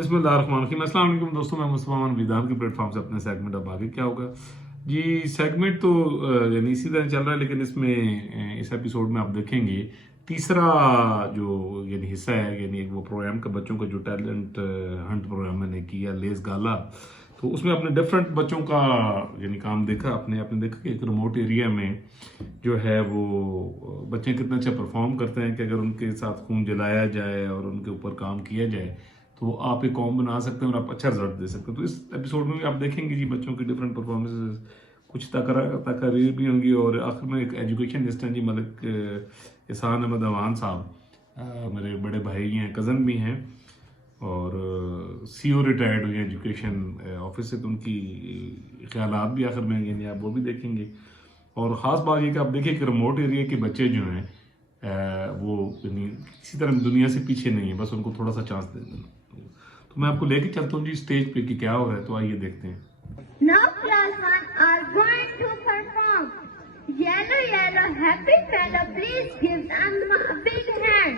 बिस्मिल्लाहिर्रहमानिर्रहीम। अस्सलाम वालेकुम दोस्तों, मैं मुस्तफ़ा अमान विधान के प्लेटफॉर्म से अपने सेगमेंट। अब आगे क्या होगा जी? सेगमेंट तो यानी इसी तरह चल रहा है, लेकिन इसमें इस एपिसोड में आप देखेंगे तीसरा जो यानी हिस्सा है, यानी एक वो प्रोग्राम का बच्चों का जो टैलेंट हंट प्रोग्राम मैंने किया लेस गाला, तो उसमें अपने डिफरेंट बच्चों का यानी काम देखा। आपने देखा कि एक रिमोट एरिया में जो है वो बच्चे कितना अच्छा परफॉर्म करते हैं कि अगर उनके साथ खून जलाया जाए और उनके ऊपर काम किया जाए तो आप एक कॉम बना सकते हैं और आप अच्छा रिजल्ट दे सकते हैं। तो इस एपिसोड में भी आप देखेंगे जी बच्चों की डिफरेंट परफॉर्मेंसेस, कुछ तकरीर भी होंगी और आखिर में एक एजुकेशनिस्ट हैं जी मलिक एहसान अहमद अवान साहब, मेरे बड़े भाई हैं, कज़न भी हैं और सीओ रिटायर्ड हुए एजुकेशन ऑफिस से, तो उनकी ख्यालात भी आखिर में यानी आप वो भी देखेंगे। और ख़ास बात ये कि आप देखिए कि रिमोट एरिया के बच्चे जो हैं वो यानी किसी तरह दुनिया से पीछे नहीं है, बस उनको थोड़ा सा चांस दे देना। तो मैं आपको लेके चलता हूँ जी स्टेज पे कि क्या हो रहा है, तो आइए देखते हैं। Now class 1 are going to perform. Yellow, yellow, happy fellow, please give them a big hand.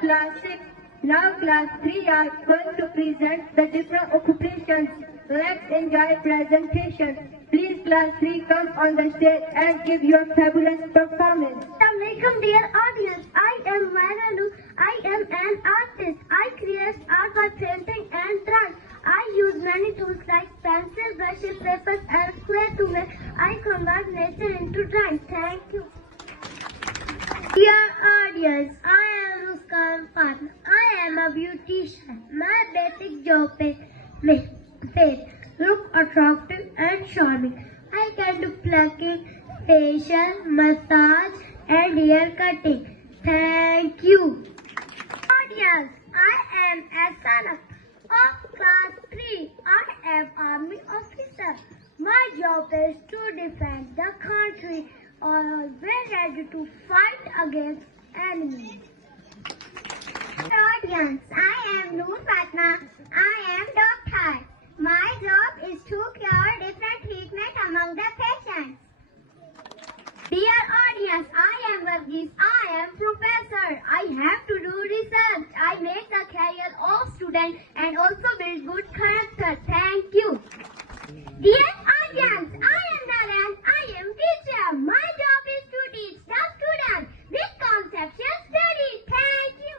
Class 6, now class 3 are going going to present the different occupations. Let's enjoy presentation. Please class 3 come on the stage and give your fabulous performance. Assalamualaikum dear audience. I am Vairalu. I am an artist. I create art by painting and drawing. I use many tools like pencil, brushes, papers and clay to make I convert nature into drawing. Thank you. Dear audience, I am Ruskan Fatma. I am a beautician. My basic job is face, look attractive and charming. I can do plucking, facial, massage and hair cutting. Thank you. Audience, I am Asana of class 3. I am army officer. My job is to defend the country or be ready to fight against enemies. Audience, I am Noor Fatma. I am doctor. My job is to cure different treatment among the patients. Dear audience, I am Varghese. I am professor. I have to do research. I make the career of student and also build good character. Thank you. Dear audience, I am Narayan. I am teacher. My job is to teach the students this conceptual study. Thank you.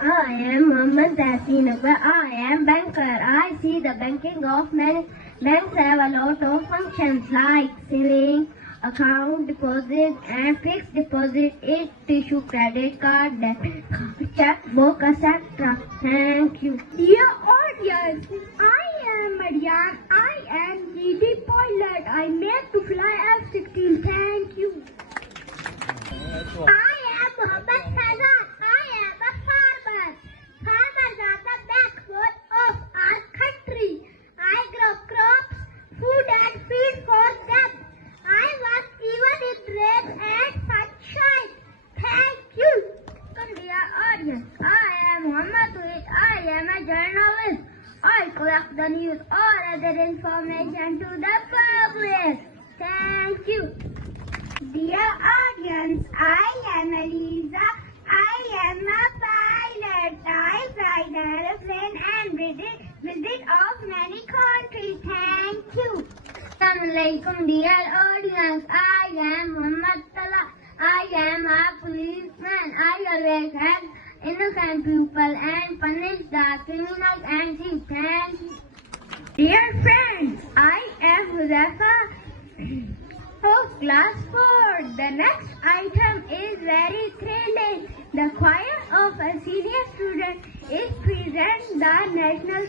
I am Mohammad Tasinagar. I am banker. I see the banking of many banks have a lot of functions like saving, account, deposit and fixed deposit, issue credit card, debit card, checkbook, etc. Thank you. Dear audience, I am Marian. I am GD pilot. I made to fly F-16. Thank you. I am Mohammad Fazal. I am a farmer. Farmers are the backbone of our country. I grow crops, food and feed for them. I work even in rain and sunshine. Thank you. Dear audience, I am Muhammad Wahid. I am a journalist. I collect the news or other information to the public. Thank you. Dear audience, I am Eliza. I am a pilot. I fly the aeroplane and visit of many countries. Thank you. Assalamualaikum dear audience. I am Muhammad Tala. I am a policeman. I always help innocent people and punish the criminals and thieves. Thank you. Dear friends, I am Huzafa of class 4. The next item is very thrilling. The choir of a senior student is present the national